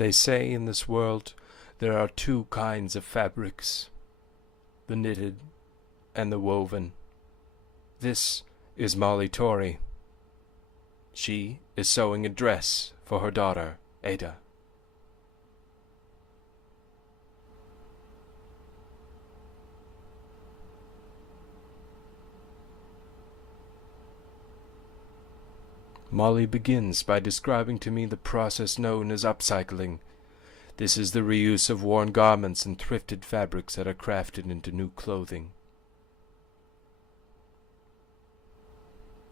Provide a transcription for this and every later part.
They say in this world there are two kinds of fabrics, the knitted and the woven. This is Molly Torrey. She is sewing a dress for her daughter, Ada. Molly begins by describing to me the process known as upcycling. This is the reuse of worn garments and thrifted fabrics that are crafted into new clothing.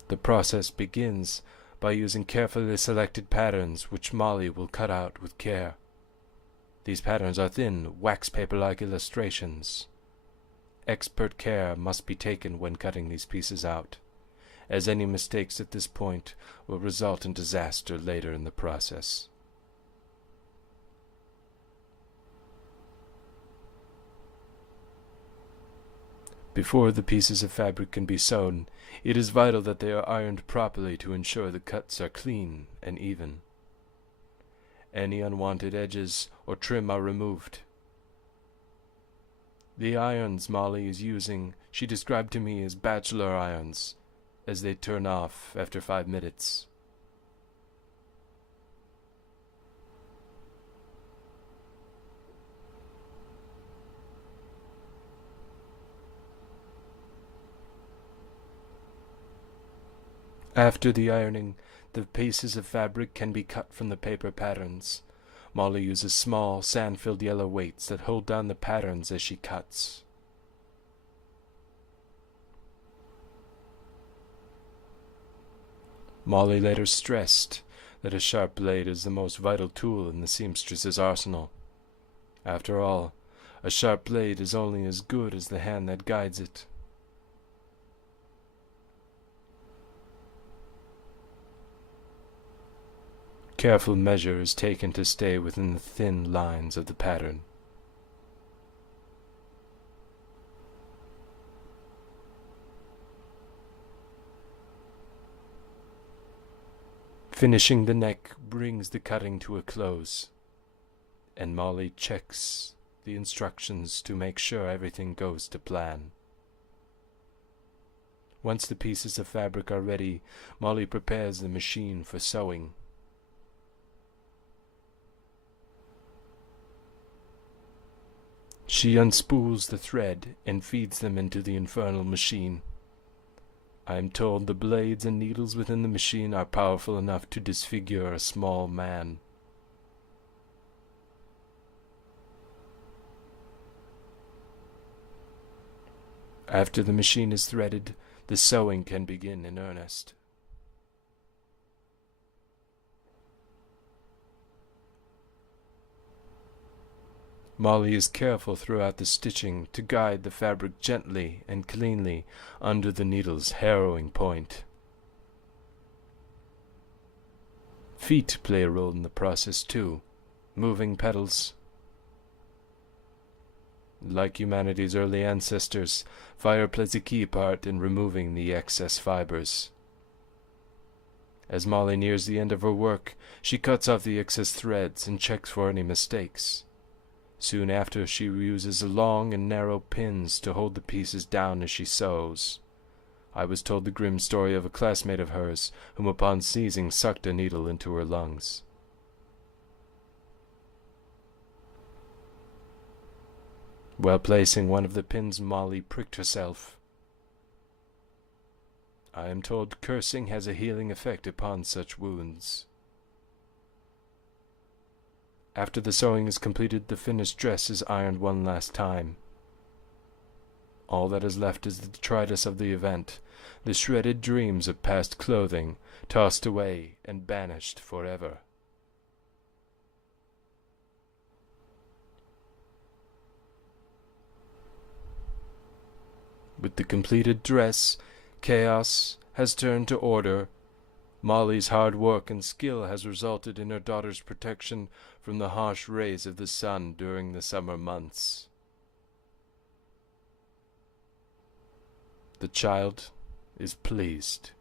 The process begins by using carefully selected patterns which Molly will cut out with care. These patterns are thin, wax paper-like illustrations. Expert care must be taken when cutting these pieces out, as any mistakes at this point will result in disaster later in the process. Before the pieces of fabric can be sewn, it is vital that they are ironed properly to ensure the cuts are clean and even. Any unwanted edges or trim are removed. The irons Molly is using she described to me as bachelor irons, as they turn off after 5 minutes. After the ironing, the pieces of fabric can be cut from the paper patterns. Molly uses small, sand-filled yellow weights that hold down the patterns as she cuts. Molly later stressed that a sharp blade is the most vital tool in the seamstress's arsenal. After all, a sharp blade is only as good as the hand that guides it. Careful measure is taken to stay within the thin lines of the pattern. Finishing the neck brings the cutting to a close, and Molly checks the instructions to make sure everything goes to plan. Once the pieces of fabric are ready, Molly prepares the machine for sewing. She unspools the thread and feeds them into the infernal machine. I am told the blades and needles within the machine are powerful enough to disfigure a small man. After the machine is threaded, the sewing can begin in earnest. Molly is careful throughout the stitching to guide the fabric gently and cleanly under the needle's harrowing point. Feet play a role in the process too, moving petals. Like humanity's early ancestors, fire plays a key part in removing the excess fibers. As Molly nears the end of her work, she cuts off the excess threads and checks for any mistakes. Soon after, she uses long and narrow pins to hold the pieces down as she sews. I was told the grim story of a classmate of hers, whom upon sneezing sucked a needle into her lungs. While placing one of the pins, Molly pricked herself. I am told cursing has a healing effect upon such wounds. After the sewing is completed, the finished dress is ironed one last time. All that is left is the detritus of the event, the shredded dreams of past clothing, tossed away and banished forever. With the completed dress, chaos has turned to order. Molly's hard work and skill has resulted in her daughter's protection from the harsh rays of the sun during the summer months. The child is pleased.